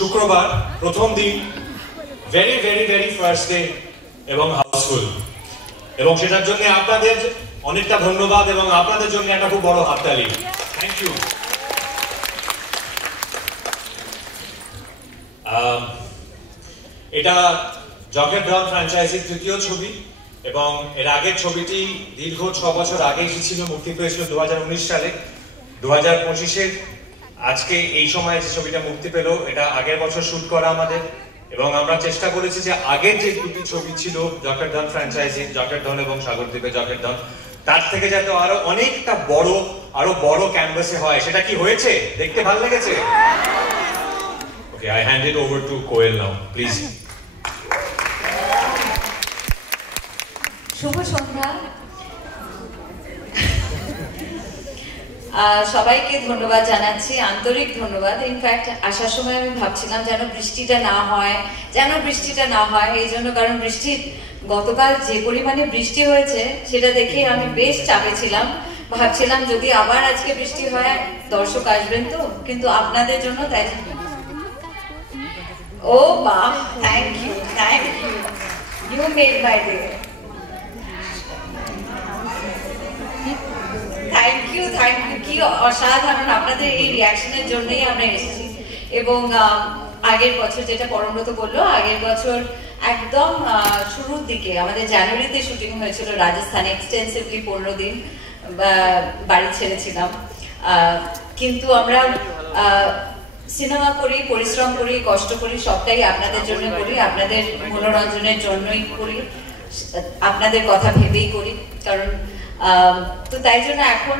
শুক্রবার প্রথম দিন very very very first day এবং হাউসফুল, এবং সেটার জন্য আপনাদের অনেকটা ধন্যবাদ এবং আপনাদের জন্য একটা খুব বড় হাততালি। Thank you. এটা জকেট ডন ফ্র্যাঞ্চাইজির তৃতীয় ছবি এবং এর আগের ছবিটি দীর্ঘ 6 বছর আগে এসেছিল, মুক্তি পেয়েছিল 2019 সালে। 2025-এর আজকে এই সময় যে ছবিটা মুক্তি পেল, এটা আগের বছর শুট করা আমাদের, এবং আমরা চেষ্টা করেছি যে আগের যে দুটি ছবি ছিল জকেট ডন ফ্র্যাঞ্চাইজি, জকেট ডন এবং সাগরদ্বীপে জকেট ডন, তার থেকে যাতে আরো অনেকটা বড় ক্যানভাসে হয়। সেটা কি হয়েছে? দেখতে ভালো লেগেছে? Okay, I hand it over to Koel now, please. শুভ সন্ধ্যা। সবাইকে ধন্যবাদ জানাচ্ছি, আন্তরিক ধন্যবাদ। ইনফ্যাক্ট আসার সময় আমি ভাবছিলাম যেন বৃষ্টিটা না হয়, এই জন্য, কারণ গতকাল যে পরিমাণে বৃষ্টি হয়েছে সেটা দেখে আমি বেশ চাপে ছিলাম। ভাবছিলাম যদি আবার আজকে বৃষ্টি হয় দর্শক আসবেন তো, কিন্তু আপনাদের জন্য তাই। ও বাহ, thank you, you made my day. Thank you, কি অসাধারণ! আপনাদের এই রিয়াকশনের জন্যই আমরা এসেছি। এবং আগের বছর যেটা পরমব্রত বললো, আগের বছর একদম শুরুর দিকে আমাদের জানুয়ারিতে শুটিং হয়েছিল রাজস্থানে, এক্সটেন্সিভলি 15 দিন বাড়ি ছেড়েছিলাম। কিন্তু আমরা সিনেমা করি, পরিশ্রম করি, কষ্ট করি, সবটাই আপনাদের জন্য করি, আপনাদের মনোরঞ্জনের জন্যই করি, আপনাদের কথা ভেবেই করি। কারণ তো তাই জন্য এখন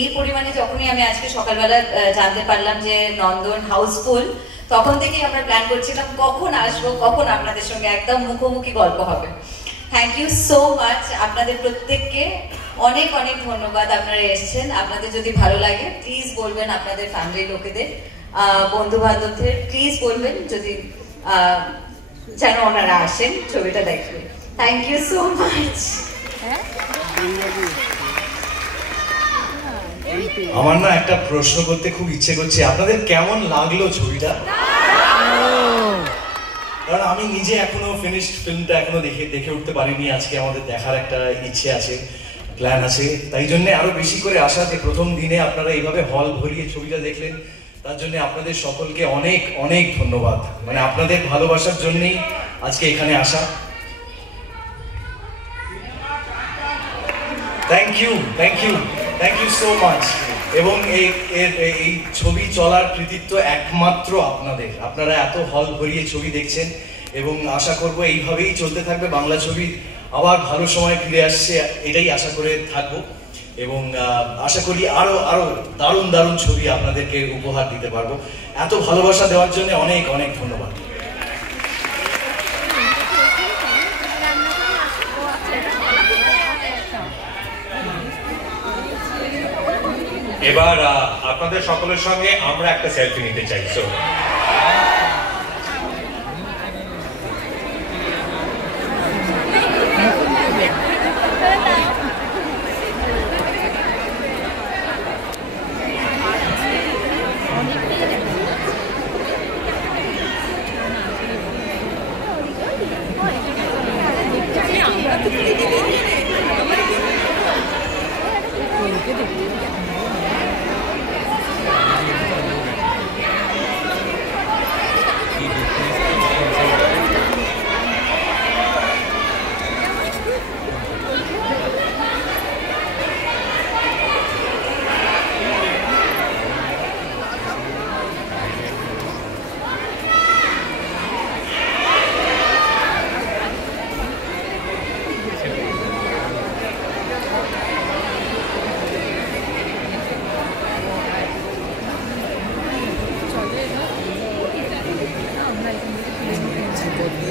এই পরিমাণে যখনই আমি আজকে সকালবেলা জানতে পারলাম যে নন্দন হাউসফুল, তখন থেকেই আমরা প্ল্যান করছিলাম কখন আসবো, কখন আপনাদের সঙ্গে একদম মুখোমুখি গল্প হবে। Thank you so much. আপনাদের প্রত্যেককে অনেক অনেক ধন্যবাদ, আপনারা এসেছেন। আপনাদের যদি ভালো লাগে প্লিজ বলবেন আপনাদের ফ্যামিলির লোকেদের, বন্ধু বান্ধবদের প্লিজ বলবেন যদি যেন ওনারা আসেন, ছবিটা দেখবেন। Thank you so much. আমার না একটা প্রশ্ন করতে খুব ইচ্ছে করছে, আপনাদের কেমন লাগলো ছবিটা? কারণ আমি নিজে এখনো ফিনিশড ফিল্মটা এখনো দেখে উঠতে পারিনি। আজকে আমাদের দেখার একটা ইচ্ছে আছে, প্ল্যান আছে, তাই জন্য আরো বেশি করে আসা যে প্রথম দিনে আপনারা এইভাবে হল ভরিয়ে ছবিটা দেখলেন, তার জন্য আপনাদের সকলকে অনেক অনেক ধন্যবাদ। মানে আপনাদের ভালোবাসার জন্যই আজকে এখানে আসা। Thank you so much. এবং এই ছবি চলার কৃতিত্ব একমাত্র আপনাদের। আপনারা এত হল ভরিয়ে ছবি দেখছেন এবং আশা করব এইভাবেই চলতে থাকবে। বাংলা ছবি আবার ভালো সময় ফিরে আসছে, এটাই আশা করে থাকবো, এবং আশা করি আরো দারুণ ছবি আপনাদেরকে উপহার দিতে পারবো। এত ভালোবাসা দেওয়ার জন্য অনেক অনেক ধন্যবাদ। এবার আপনাদের সকলের সঙ্গে আমরা একটা সেলফি নিতে চাই।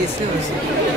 Isso.